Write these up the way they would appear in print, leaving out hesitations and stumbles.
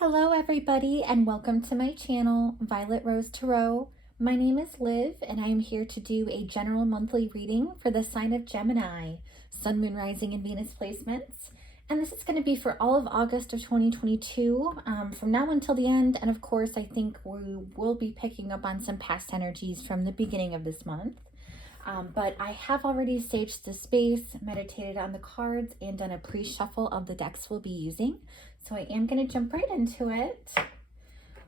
Hello everybody and welcome to my channel, Violet Rose Tarot. My name is Liv and I am here to do a general monthly reading for the sign of Gemini, Sun, Moon, Rising, and Venus placements. And this is going to be for all of August of 2022, from now until the end. And of course, I think we will be picking up on some past energies from the beginning of this month. But I have already staged the space, meditated on the cards, and done a pre-shuffle of the decks we'll be using. So I am going to jump right into it.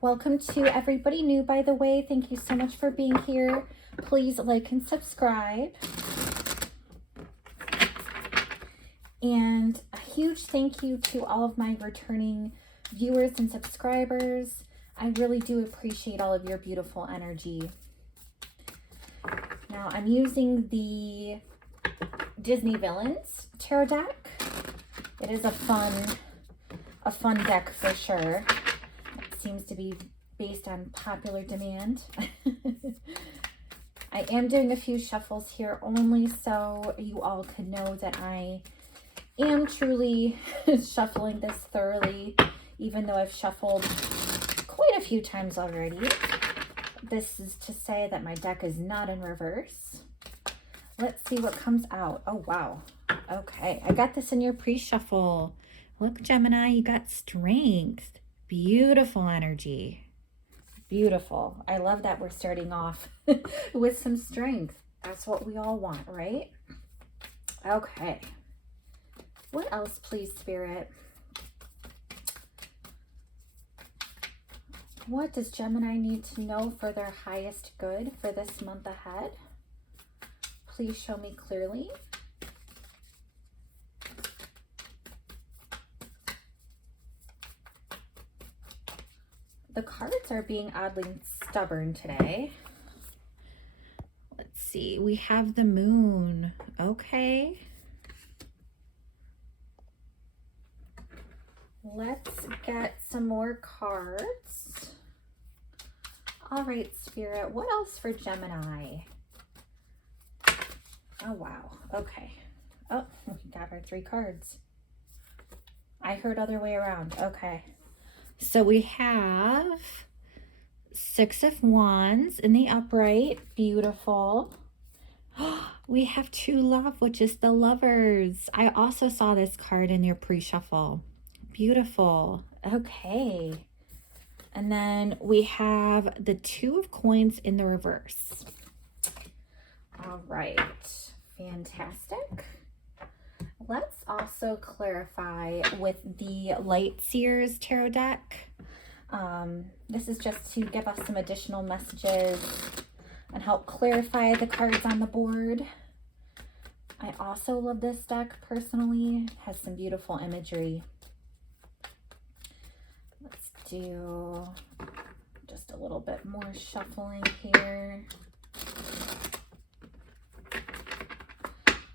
Welcome to everybody new, by the way. Thank you so much for being here. Please like and subscribe. And a huge thank you to all of my returning viewers and subscribers. I really do appreciate all of your beautiful energy. Now I'm using the Disney Villains Tarot deck. It is a fun deck for sure. It seems to be based on popular demand. I am doing a few shuffles here only so you all could know that I am truly shuffling this thoroughly, even though I've shuffled quite a few times already. This is to say that my deck is not in reverse. Let's see what comes out. Oh, wow. Okay, I got this in your pre-shuffle. Look, Gemini, you got strength. Beautiful energy. Beautiful. I love that we're starting off with some strength. That's what we all want, right? Okay. What else, please, Spirit? What does Gemini need to know for their highest good for this month ahead? Please show me clearly. The cards are being oddly stubborn today. Let's see. We have the moon. Okay. Let's get some more cards. All right, Spirit. What else for Gemini? Oh, wow. Okay. Oh, we got our 3 cards. I heard other way around. Okay. So we have 6 of Wands in the upright. Beautiful. We have True Love, which is the Lovers. I also saw this card in your pre-shuffle. Beautiful. Okay. And then we have the 2 of Coins in the reverse. All right. Fantastic. Let's also clarify with the Light Seers Tarot deck. This is just to give us some additional messages and help clarify the cards on the board. I also love this deck personally. It has some beautiful imagery. Let's do just a little bit more shuffling here.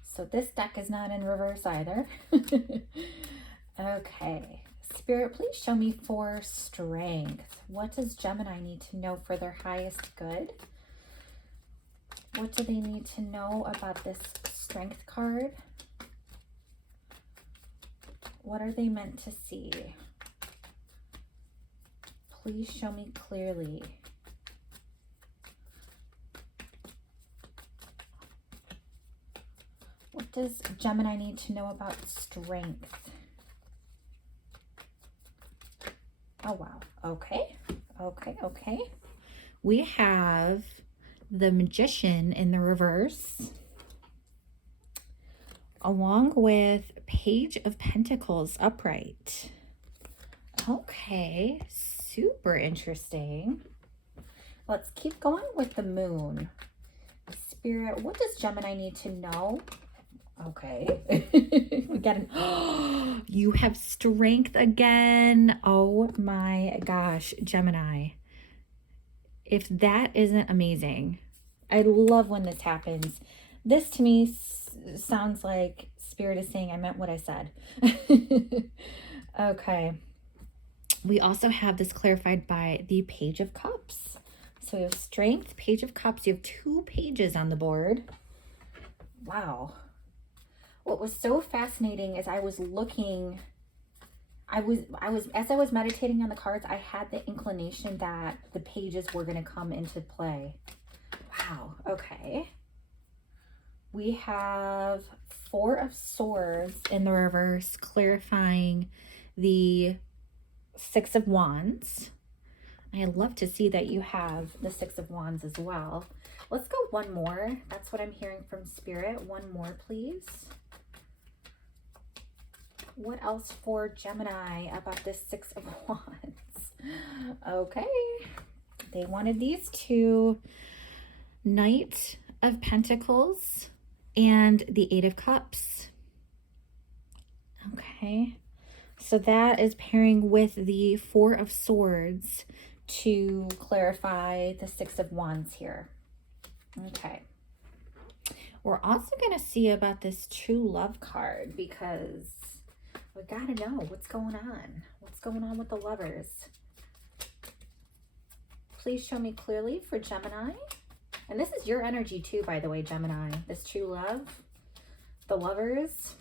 So this deck is not in reverse either. Okay. Spirit, please show me for strength. What does Gemini need to know for their highest good? What do they need to know about this strength card? What are they meant to see? Please show me clearly. What does Gemini need to know about strength? Oh, wow. Okay. Okay. We have the Magician in the reverse, along with Page of Pentacles upright. Okay. Super interesting. Let's keep going with the moon. Spirit, what does Gemini need to know? Okay. We got an you have strength again. Oh my gosh, Gemini. If that isn't amazing. I love when this happens. This to me sounds like Spirit is saying I meant what I said. Okay. We also have this clarified by the Page of Cups. So we have strength, Page of Cups. You have 2 pages on the board. Wow. What was so fascinating is I was looking as I was meditating on the cards, I had the inclination that the pages were going to come into play. Wow. Okay. We have Four of Swords in the reverse, clarifying the Six of Wands. I'd love to see that you have the Six of Wands as well. Let's go one more. That's what I'm hearing from Spirit. One more, please. What else for Gemini about this Six of Wands? Okay. They wanted these two. Knight of Pentacles and the Eight of Cups. Okay. So that is pairing with the Four of Swords to clarify the Six of Wands here. Okay. We're also going to see about this true love card because we got to know what's going on. What's going on with the lovers? Please show me clearly for Gemini. And this is your energy too, by the way, Gemini. This true love, the lovers,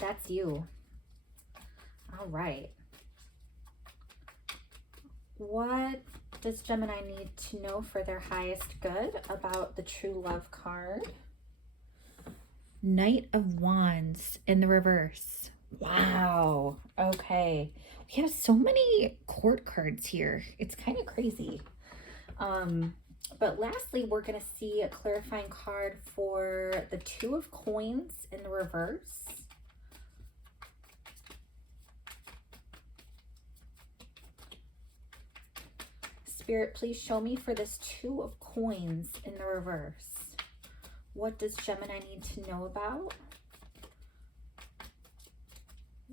that's you. All right. What does Gemini need to know for their highest good about the true love card? Knight of Wands in the reverse. Wow. Okay. We have so many court cards here. It's kind of crazy. But lastly, we're going to see a clarifying card for the Two of Coins in the reverse. Spirit, please show me for this Two of Coins in the reverse. What does Gemini need to know about?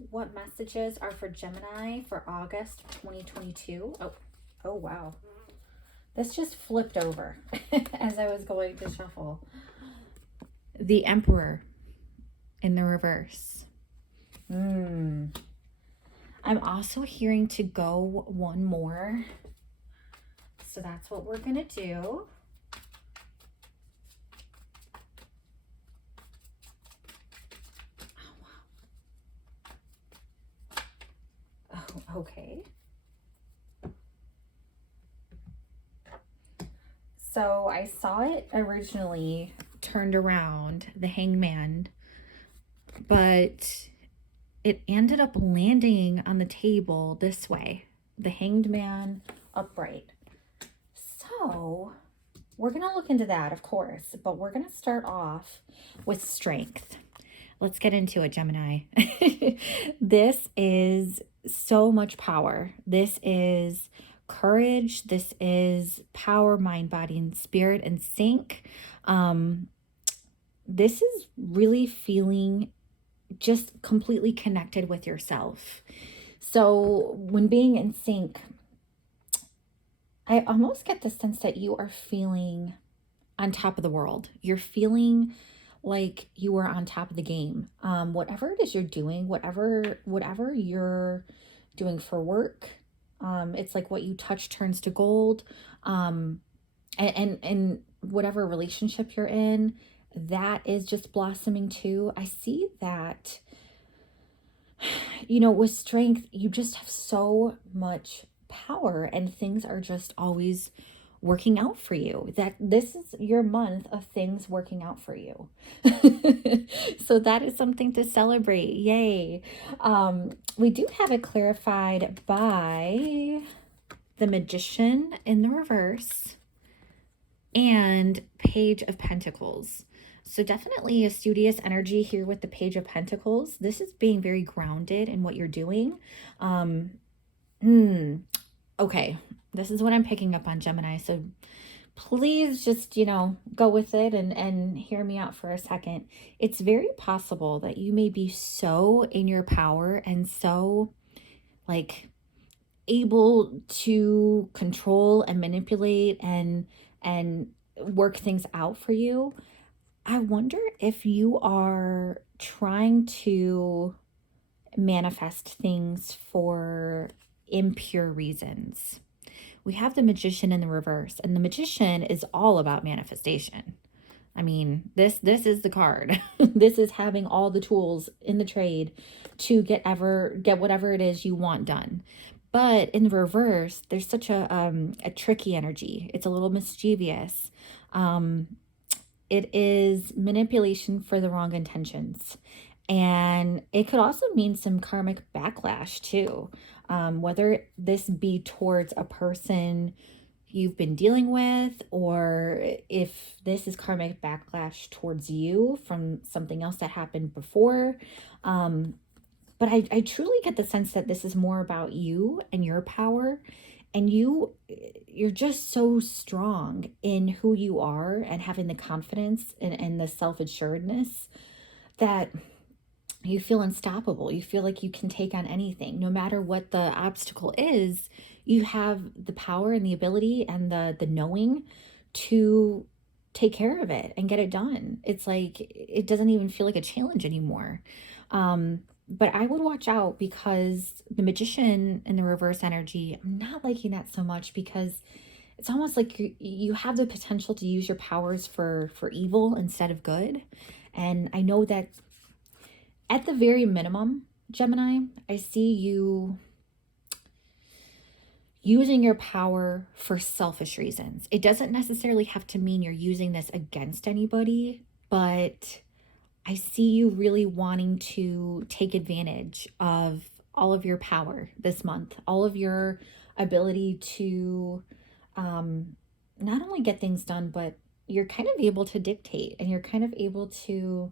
What messages are for Gemini for August 2022? Oh wow. This just flipped over as I was going to shuffle. The Emperor in the reverse. I'm also hearing to go one more. So that's what we're going to do. Oh, wow. Oh, okay. So I saw it originally turned around, the Hangman, but it ended up landing on the table this way, the Hanged Man upright. So we're going to look into that, of course, but we're going to start off with strength. Let's get into it, Gemini. This is so much power. This is courage. This is power, mind, body, and spirit in sync. This is really feeling just completely connected with yourself. So when being in sync, I almost get the sense that you are feeling on top of the world. You're feeling like you are on top of the game. Whatever it is you're doing, whatever you're doing for work, it's like what you touch turns to gold. And whatever relationship you're in, that is just blossoming too. I see that, with strength, you just have so much power and things are just always working out for you. That this is your month of things working out for you. So that is something to celebrate. Yay. We do have it clarified by the Magician in the reverse and Page of Pentacles. So definitely a studious energy here with the Page of Pentacles. This is being very grounded in what you're doing. Okay, this is what I'm picking up on, Gemini. So please just, go with it and hear me out for a second. It's very possible that you may be so in your power and so able to control and manipulate and work things out for you. I wonder if you are trying to manifest things for impure reasons. We have the Magician in the reverse, and the Magician is all about manifestation. I mean, this is the card. This is having all the tools in the trade to get whatever it is you want done. But in reverse, there's such a tricky energy. It's a little mischievous. Um, it is manipulation for the wrong intentions. And it could also mean some karmic backlash too. Whether this be towards a person you've been dealing with, or if this is karmic backlash towards you from something else that happened before. But I truly get the sense that this is more about you and your power, and you're just so strong in who you are and having the confidence and the self-assuredness that you feel unstoppable. You feel like you can take on anything, no matter what the obstacle is. You have the power and the ability and the knowing to take care of it and get it done. It's like it doesn't even feel like a challenge anymore. But I would watch out, because the magician in the reverse energy, I'm not liking that so much, because it's almost like you have the potential to use your powers for evil instead of good. And I know that at the very minimum, Gemini, I see you using your power for selfish reasons. It doesn't necessarily have to mean you're using this against anybody, but I see you really wanting to take advantage of all of your power this month, all of your ability to not only get things done, but you're kind of able to dictate, and you're kind of able to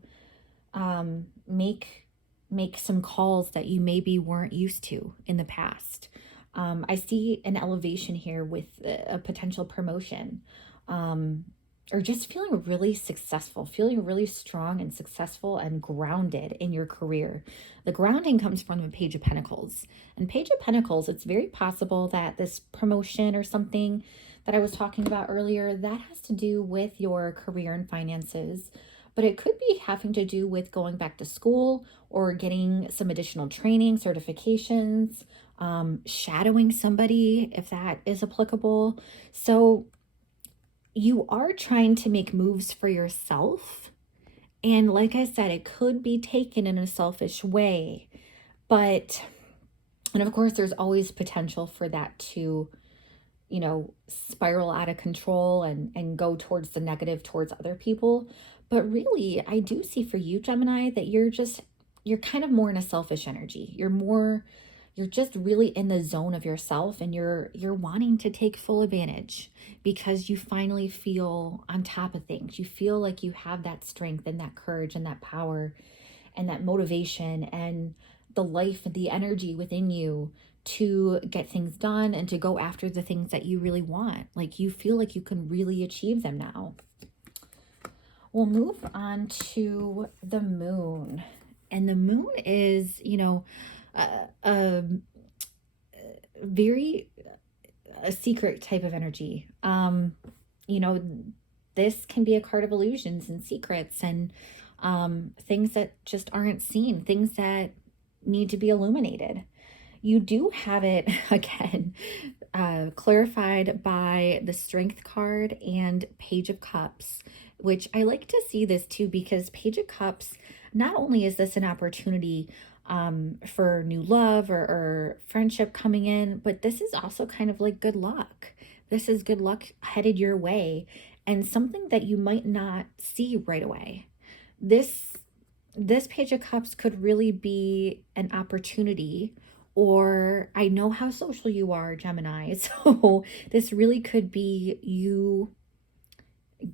make some calls that you maybe weren't used to in the past. I see an elevation here with a potential promotion, or just feeling really successful, feeling really strong and successful and grounded in your career. The grounding comes from the Page of Pentacles. And Page of Pentacles, it's very possible that this promotion or something that I was talking about earlier, that has to do with your career and finances. But it could be having to do with going back to school or getting some additional training, certifications, shadowing somebody, if that is applicable. So you are trying to make moves for yourself. And like I said, it could be taken in a selfish way. But, and of course, there's always potential for that to, spiral out of control and go towards the negative towards other people. But really, I do see for you, Gemini, that you're kind of more in a selfish energy. You're just really in the zone of yourself, and you're wanting to take full advantage because you finally feel on top of things. You feel like you have that strength and that courage and that power and that motivation and the life and the energy within you to get things done and to go after the things that you really want. Like, you feel like you can really achieve them now. We'll move on to the moon. And the moon is, a very a secret type of energy. This can be a card of illusions and secrets and things that just aren't seen, things that need to be illuminated. You do have it, again, clarified by the Strength card and Page of Cups, which I like to see this too, because Page of Cups, not only is this an opportunity for new love or friendship coming in, but this is also kind of like good luck. This is good luck headed your way, and something that you might not see right away. This Page of Cups could really be an opportunity, or I know how social you are, Gemini, so this really could be you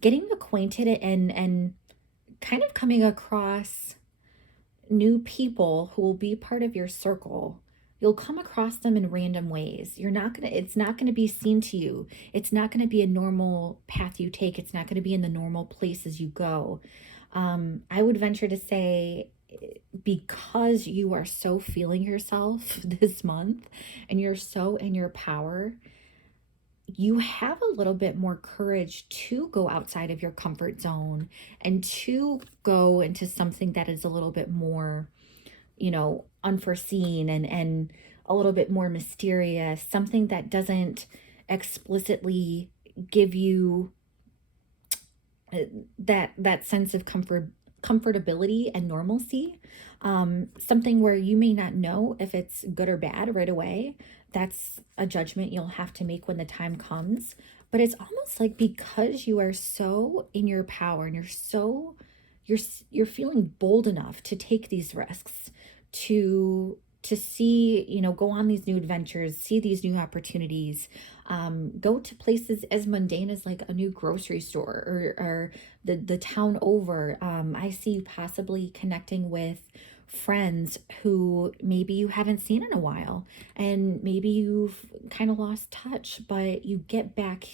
getting acquainted and kind of coming across new people who will be part of your circle. You'll come across them in random ways. It's not gonna be seen to you. It's not gonna be a normal path you take. It's not gonna be in the normal places you go. I would venture to say, because you are so feeling yourself this month and you're so in your power, you have a little bit more courage to go outside of your comfort zone and to go into something that is a little bit more, unforeseen and a little bit more mysterious, something that doesn't explicitly give you that sense of comfortability and normalcy, something where you may not know if it's good or bad right away. That's a judgment you'll have to make when the time comes. But it's almost like because you are so in your power and you're you're feeling bold enough to take these risks, to see, go on these new adventures, see these new opportunities, go to places as mundane as like a new grocery store, or the town over. I see you possibly connecting with friends who maybe you haven't seen in a while, and maybe you've kind of lost touch, but you get back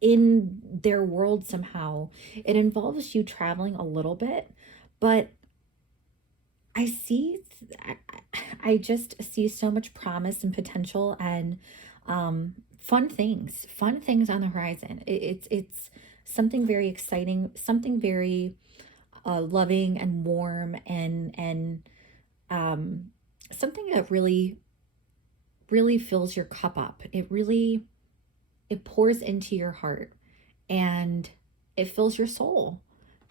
in their world somehow. It involves you traveling a little bit, but I see, I just see so much promise and potential, and fun things on the horizon. It's something very exciting, something very loving and warm, and um, something that really fills your cup up. It pours into your heart, and it fills your soul.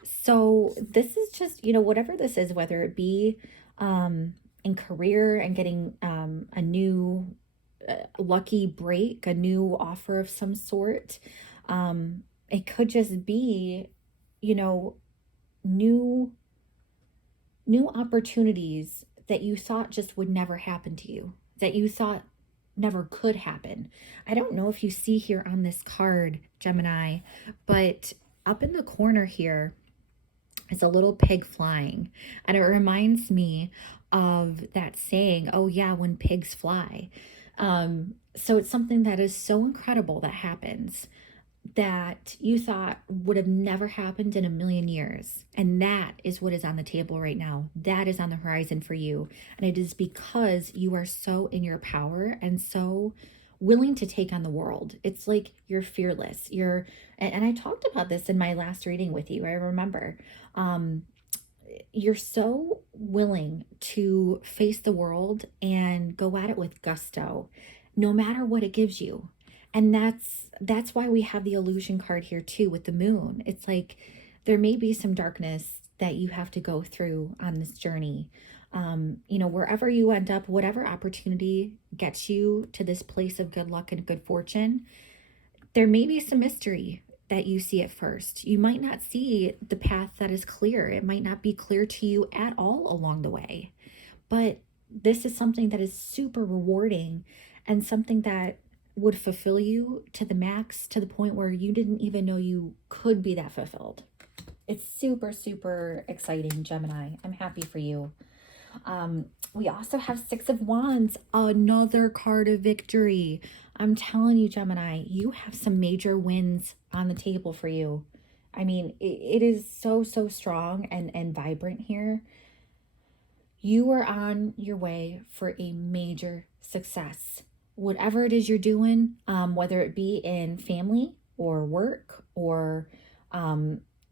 So this is just, whatever this is, whether it be in career and getting a new lucky break, a new offer of some sort. It could just be, you know, new new opportunities that you thought just would never happen to you, that you thought never could happen. I don't know if you see here on this card, Gemini, but up in the corner here is a little pig flying. And it reminds me of that saying, oh, yeah, when pigs fly. So it's something that is so incredible that happens, that you thought would have never happened in a million years. And that is what is on the table right now. That is on the horizon for you. And it is because you are so in your power and so willing to take on the world. It's like you're fearless. And I talked about this in my last reading with you. I remember. You're so willing to face the world and go at it with gusto, no matter what it gives you. And that's why we have the illusion card here too with the moon. It's like there may be some darkness that you have to go through on this journey. Wherever you end up, whatever opportunity gets you to this place of good luck and good fortune, there may be some mystery that you see at first. You might not see the path that is clear. It might not be clear to you at all along the way. But this is something that is super rewarding, and something that would fulfill you to the max, to the point where you didn't even know you could be that fulfilled. It's super, super exciting, Gemini. I'm happy for you. We also have Six of Wands, another card of victory. I'm telling you, Gemini, you have some major wins on the table for you. I mean, it is so, so strong and vibrant here. You are on your way for a major success. Whatever it is you're doing, whether it be in family or work, or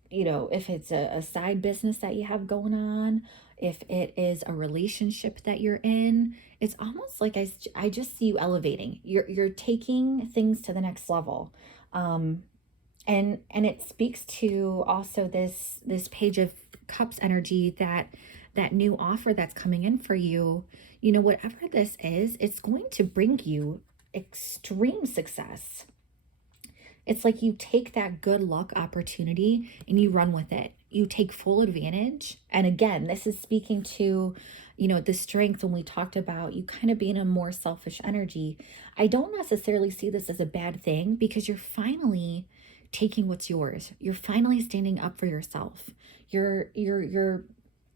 if it's a side business that you have going on, if it is a relationship that you're in, it's almost like I just see you elevating. You're taking things to the next level. And it speaks to also this Page of Cups energy, that new offer that's coming in for you. Whatever this is, it's going to bring you extreme success. It's like you take that good luck opportunity and you run with it. You take full advantage. And again, this is speaking to, the strength when we talked about you kind of being a more selfish energy. I don't necessarily see this as a bad thing, because you're finally taking what's yours. You're finally standing up for yourself. You're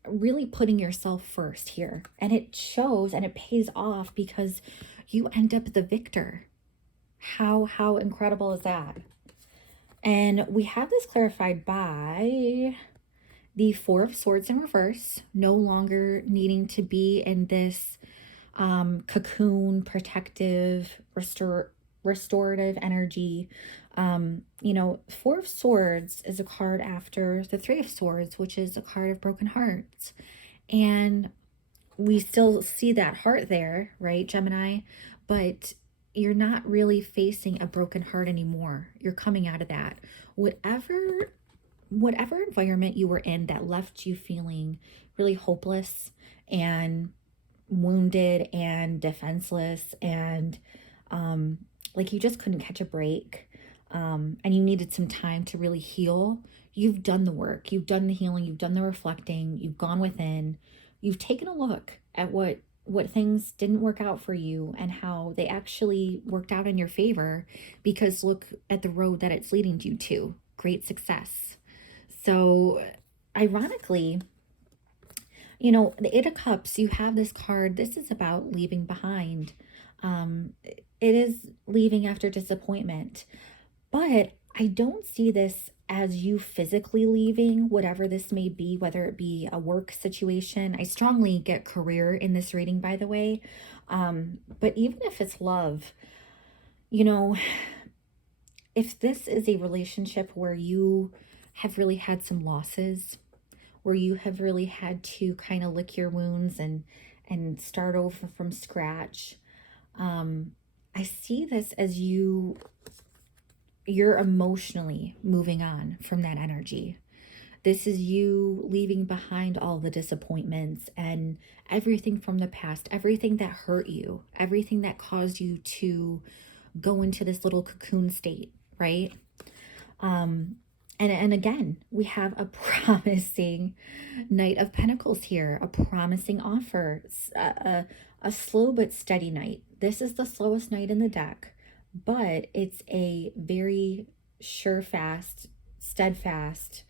really putting yourself first here. And it shows and it pays off, because you end up the victor. How incredible is that? And we have this clarified by the Four of Swords in reverse, no longer needing to be in this cocoon, protective, restorative energy. Four of Swords is a card after the Three of Swords, which is a card of broken hearts. And we still see that heart there, right, Gemini? But you're not really facing a broken heart anymore. You're coming out of that. Whatever whatever environment you were in that left you feeling really hopeless and wounded and defenseless and like you just couldn't catch a break, and you needed some time to really heal. You've done the work, you've done the healing, you've done the reflecting, you've gone within, you've taken a look at what things didn't work out for you and how they actually worked out in your favor, because look at the road that it's leading you to great success. So ironically, the Eight of Cups, you have this card. This is about leaving behind. It is leaving after disappointment, but I don't see this as you physically leaving, whatever this may be, whether it be a work situation. I strongly get career in this reading, by the way. But even if it's love, you know, if this is a relationship where you have really had some losses, where you have really had to kind of lick your wounds and start over from scratch, I see this as you're emotionally moving on from that energy. This is you leaving behind all the disappointments and everything from the past, everything that hurt you, everything that caused you to go into this little cocoon state, right? And again, we have a promising Knight of Pentacles here, a promising offer, a slow but steady knight. This is the slowest knight in the deck, but it's a very sure, fast, steadfast,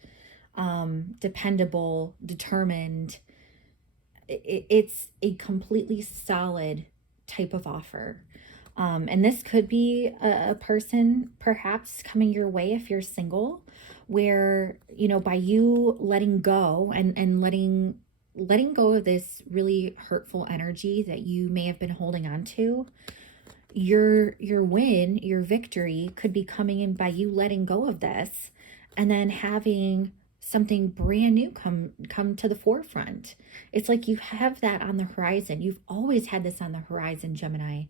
dependable, determined. It's a completely solid type of offer. And this could be a person perhaps coming your way if you're single, where, by you letting go and letting go of this really hurtful energy that you may have been holding on to, your win, your victory could be coming in by you letting go of this and then having something brand new come to the forefront. It's like you have that on the horizon. You've always had this on the horizon, Gemini,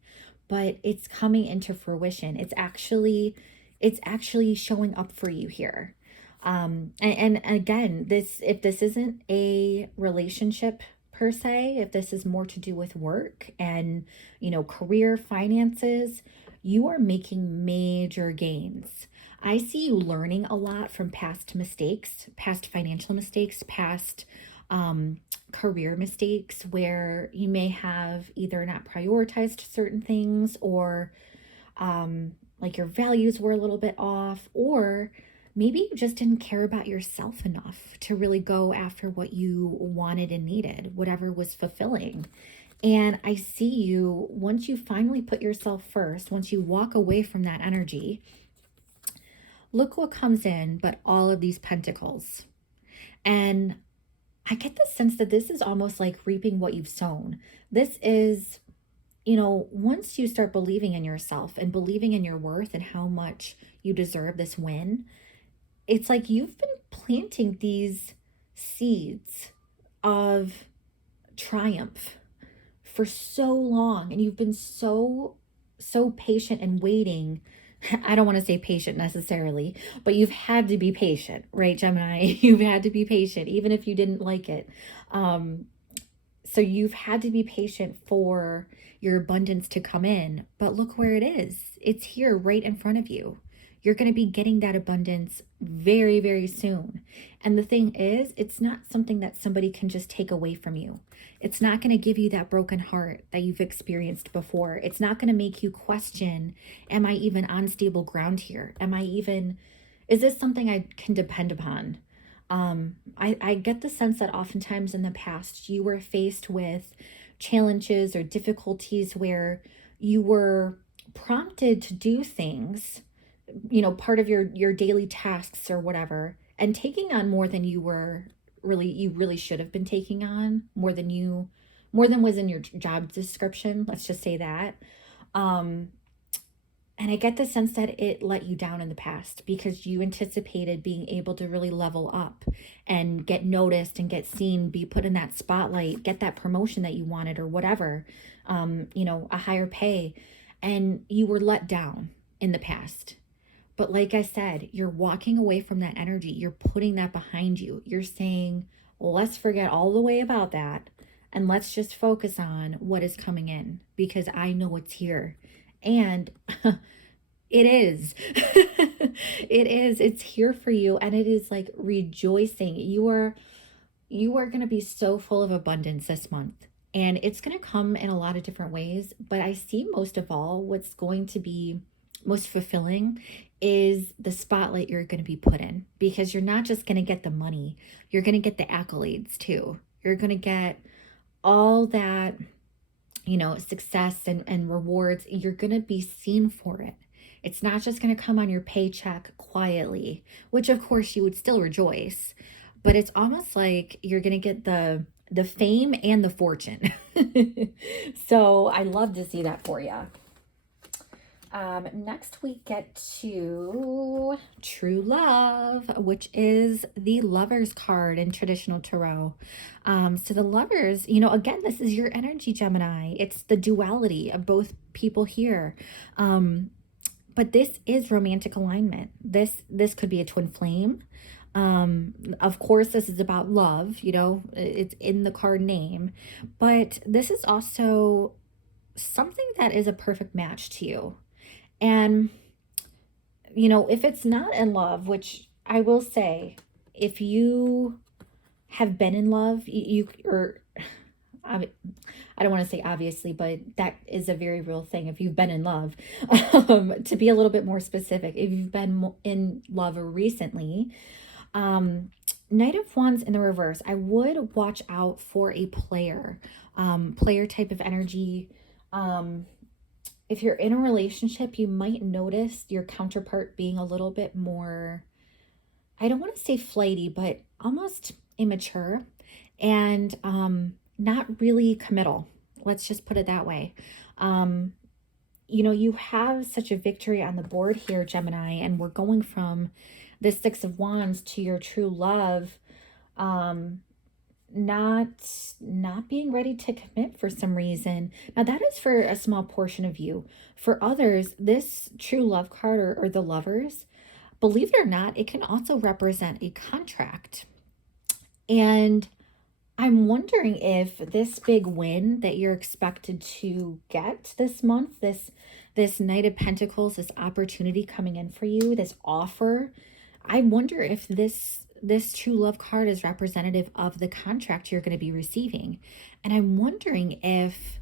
but it's coming into fruition. It's actually showing up for you here. And again, if this isn't a relationship per se, if this is more to do with work and, career, finances, you are making major gains. I see you learning a lot from past mistakes, past financial mistakes, past career mistakes, where you may have either not prioritized certain things, or like your values were a little bit off, or maybe you just didn't care about yourself enough to really go after what you wanted and needed, whatever was fulfilling. And I see you, once you finally put yourself first, once you walk away from that energy, look what comes in, but all of these pentacles. And I get the sense that this is almost like reaping what you've sown. This is, once you start believing in yourself and believing in your worth and how much you deserve this win, it's like you've been planting these seeds of triumph for so long, and you've been so patient and waiting. I don't want to say patient necessarily, but you've had to be patient, right, Gemini? You've had to be patient, even if you didn't like it. So you've had to be patient for your abundance to come in, but look where it is. It's here right in front of you. You're going to be getting that abundance very, very soon. And the thing is, it's not something that somebody can just take away from you. It's not going to give you that broken heart that you've experienced before. It's not going to make you question, am I even on stable ground here? Is this something I can depend upon? I get the sense that oftentimes in the past you were faced with challenges or difficulties where you were prompted to do things, part of your daily tasks or whatever, and taking on more than you really should have been taking on, more than was in your job description, let's just say that. And I get the sense that it let you down in the past because you anticipated being able to really level up and get noticed and get seen, be put in that spotlight, get that promotion that you wanted or whatever, a higher pay. And you were let down in the past. But like I said, you're walking away from that energy. You're putting that behind you. You're saying, let's forget all the way about that and let's just focus on what is coming in because I know it's here. And it is. It is. It's here for you and it is like rejoicing. You are going to be so full of abundance this month. And it's going to come in a lot of different ways, but I see most of all what's going to be most fulfilling is the spotlight you're going to be put in because you're not just going to get the money, you're going to get the accolades too. You're going to get all that, success and rewards. You're going to be seen for it. It's not just going to come on your paycheck quietly, which of course you would still rejoice, but it's almost like you're going to get the fame and the fortune. So I love to see that for you. Next we get to True Love, which is the Lovers card in traditional tarot. So the Lovers, again, this is your energy, Gemini. It's the duality of both people here. But this is romantic alignment. This could be a twin flame. Of course, this is about love, it's in the card name, but this is also something that is a perfect match to you. And, if it's not in love, which I will say, if you have been in love, I don't want to say obviously, but that is a very real thing. If you've been in love, to be a little bit more specific, if you've been in love recently, Knight of Wands in the reverse, I would watch out for a player type of energy. If you're in a relationship, you might notice your counterpart being a little bit more, I don't want to say flighty, but almost immature and not really committal. Let's just put it that way. You have such a victory on the board here, Gemini, and we're going from the Six of Wands to your true love, not being ready to commit for some reason. Now that is for a small portion of you. For others, this true love card or the Lovers, believe it or not, it can also represent a contract. And I'm wondering if this big win that you're expected to get this month, this Knight of Pentacles, this opportunity coming in for you, this offer, I wonder if this true love card is representative of the contract you're going to be receiving. And I'm wondering if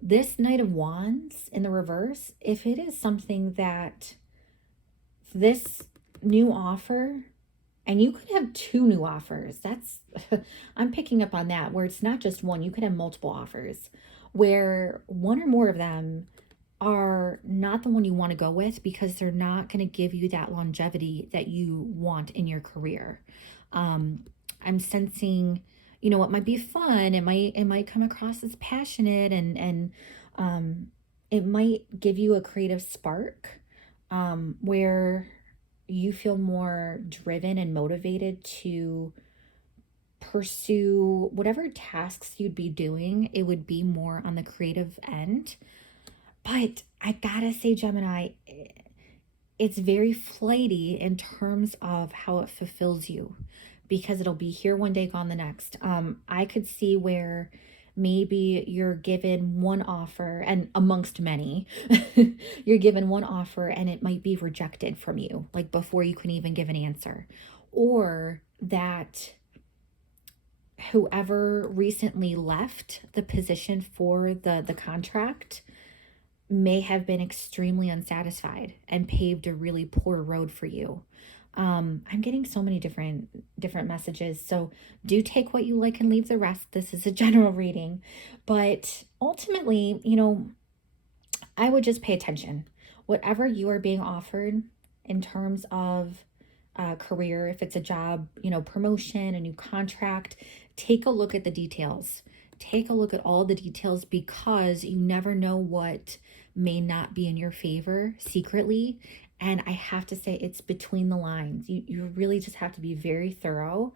this Knight of Wands in the reverse, if it is something that this new offer, and you could have two new offers. I'm picking up on that, where it's not just one. You could have multiple offers where one or more of them are not the one you want to go with because they're not going to give you that longevity that you want in your career. I'm sensing, it might be fun. It might come across as passionate and it might give you a creative spark where you feel more driven and motivated to pursue whatever tasks you'd be doing. It would be more on the creative end. But I gotta say, Gemini, it's very flighty in terms of how it fulfills you because it'll be here one day, gone the next. I could see where maybe you're given one offer and amongst many, you're given one offer and it might be rejected from you, like before you can even give an answer. Or that whoever recently left the position for the contract may have been extremely unsatisfied and paved a really poor road for you. I'm getting so many different messages. So do take what you like and leave the rest. This is a general reading, but ultimately, I would just pay attention. Whatever you are being offered in terms of career, if it's a job, promotion, a new contract, take a look at the details. Take a look at all the details because you never know what may not be in your favor secretly. And I have to say, it's between the lines. You really just have to be very thorough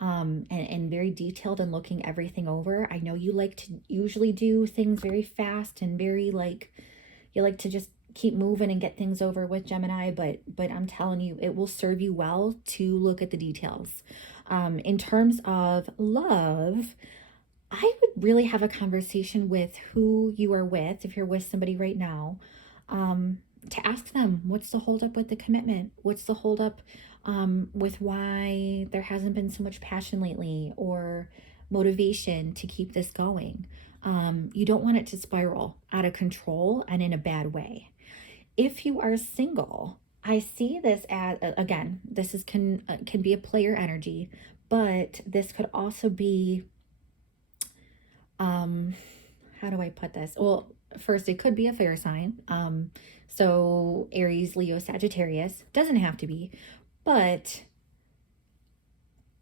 and very detailed in looking everything over. I know you like to usually do things very fast and very you like to just keep moving and get things over with, Gemini, but I'm telling you, it will serve you well to look at the details. In terms of love, I would really have a conversation with who you are with, if you're with somebody right now, to ask them, what's the holdup with the commitment? What's the holdup with why there hasn't been so much passion lately or motivation to keep this going? You don't want it to spiral out of control and in a bad way. If you are single, I see this as, again, this is can be a player energy, but this could also be, how do I put this? Well, first, it could be a fire sign. So Aries, Leo, Sagittarius, doesn't have to be, but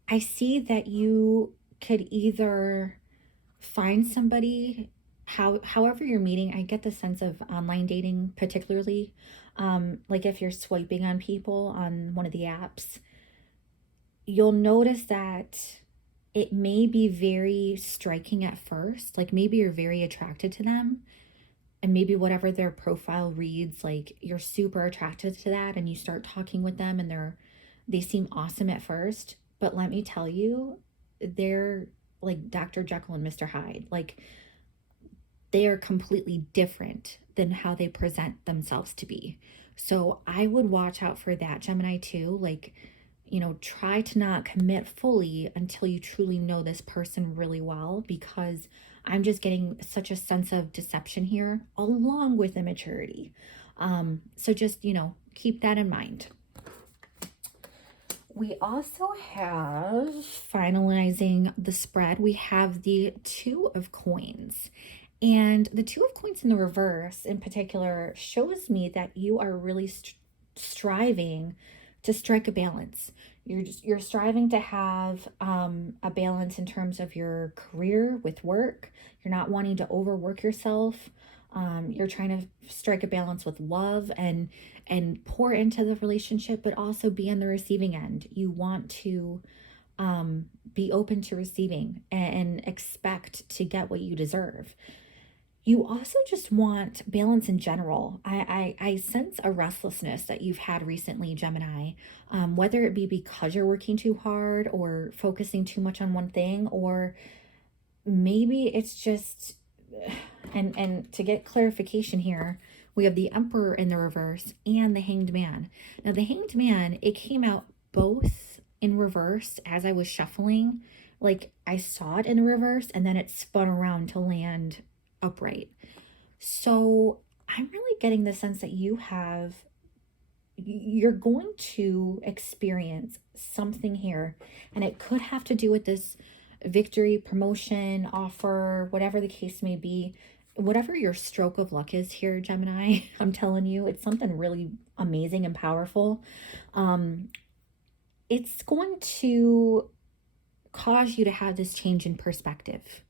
I see that you could either find somebody, however you're meeting. I get the sense of online dating, particularly, like if you're swiping on people on one of the apps, you'll notice that it may be very striking at first. Like maybe you're very attracted to them, and maybe whatever their profile reads, like you're super attracted to that, and you start talking with them and they seem awesome at first. But let me tell you, they're like Dr. Jekyll and Mr. Hyde. Like they are completely different than how they present themselves to be. So I would watch out for that, Gemini, too. Like, try to not commit fully until you truly know this person really well, because I'm just getting such a sense of deception here along with immaturity. So just, keep that in mind. We also have, finalizing the spread, we have the Two of Coins. And the Two of Coins in the reverse, in particular, shows me that you are really striving to strike a balance. You're striving to have a balance in terms of your career with work. You're not wanting to overwork yourself. You're trying to strike a balance with love and pour into the relationship, but also be on the receiving end. You want to be open to receiving and expect to get what you deserve. You also just want balance in general. I sense a restlessness that you've had recently, Gemini, whether it be because you're working too hard or focusing too much on one thing, or maybe it's just, and to get clarification here, we have the Emperor in the reverse and the Hanged Man. Now, the Hanged Man, it came out both in reverse as I was shuffling. Like I saw it in the reverse and then it spun around to land upright. So I'm really getting the sense that you're going to experience something here, and it could have to do with this victory, promotion, offer, whatever the case may be. Whatever your stroke of luck is here, Gemini, I'm telling you, it's something really amazing and powerful. It's going to cause you to have this change in perspective.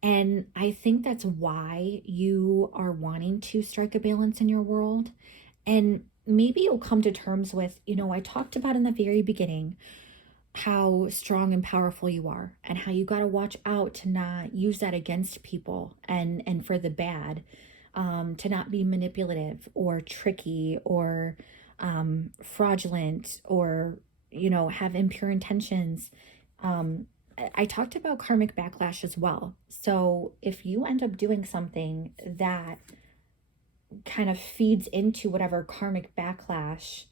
And I think that's why you are wanting to strike a balance in your world. And maybe you'll come to terms with, I talked about in the very beginning how strong and powerful you are, and how you got to watch out to not use that against people and for the bad, to not be manipulative or tricky or fraudulent or, have impure intentions. I talked about karmic backlash as well. So if you end up doing something that kind of feeds into whatever karmic backlash,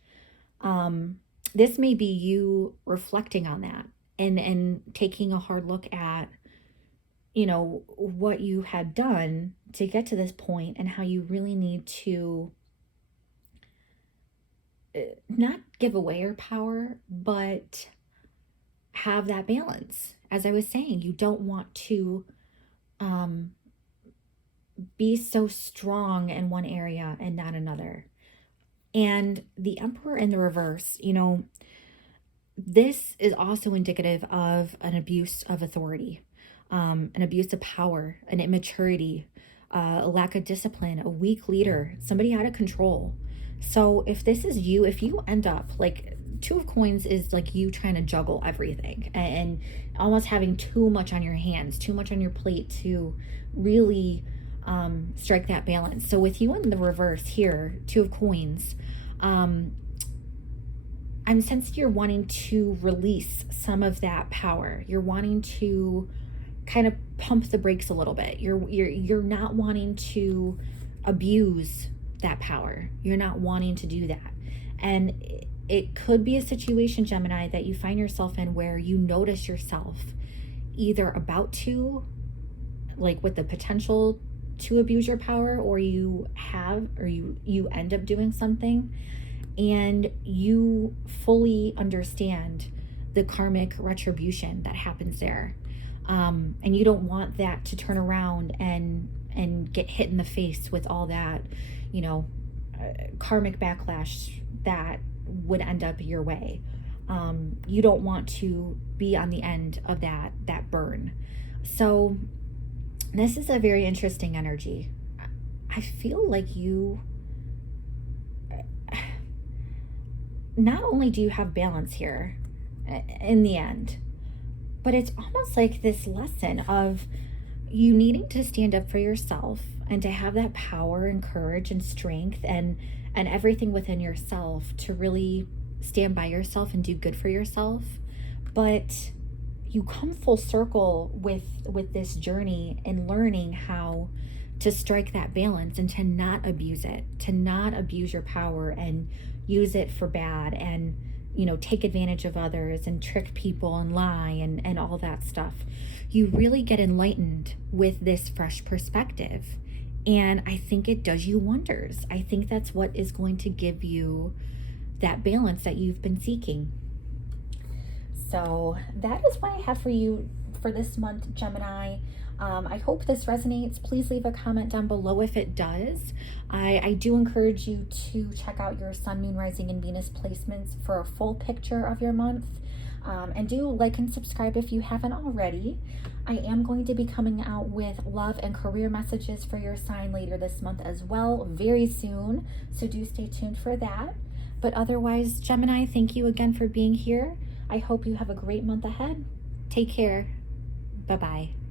this may be you reflecting on that and taking a hard look at, what you had done to get to this point and how you really need to not give away your power, but have that balance. As I was saying, you don't want to be so strong in one area and not another. And the Emperor in the reverse, this is also indicative of an abuse of authority, an abuse of power, an immaturity, a lack of discipline, a weak leader, somebody out of control. So if this is you, if you end up like, Two of Coins is like you trying to juggle everything and almost having too much on your hands, too much on your plate to really strike that balance. So with you in the reverse here, 2 of coins, I'm sensing you're wanting to release some of that power. You're wanting to kind of pump the brakes a little bit. You're not wanting to abuse that power. You're not wanting to do that. And it could be a situation, Gemini, that you find yourself in where you notice yourself either about to, like with the potential to abuse your power, or you have, or you end up doing something, and you fully understand the karmic retribution that happens there. And you don't want that to turn around and get hit in the face with all that, karmic backlash that would end up your way. You don't want to be on the end of that burn. So this is a very interesting energy. I feel like you, not only do you have balance here in the end, but it's almost like this lesson of you needing to stand up for yourself and to have that power and courage and strength and everything within yourself to really stand by yourself and do good for yourself. But you come full circle with this journey and learning how to strike that balance and to not abuse it, to not abuse your power and use it for bad and take advantage of others and trick people and lie and all that stuff. You really get enlightened with this fresh perspective. And I think it does you wonders. I think that's what is going to give you that balance that you've been seeking. So that is what I have for you for this month, Gemini. I hope this resonates. Please leave a comment down below if it does. I do encourage you to check out your Sun, Moon, Rising, and Venus placements for a full picture of your month. And do like and subscribe if you haven't already. I am going to be coming out with love and career messages for your sign later this month as well, very soon. So do stay tuned for that. But otherwise, Gemini, thank you again for being here. I hope you have a great month ahead. Take care. Bye-bye.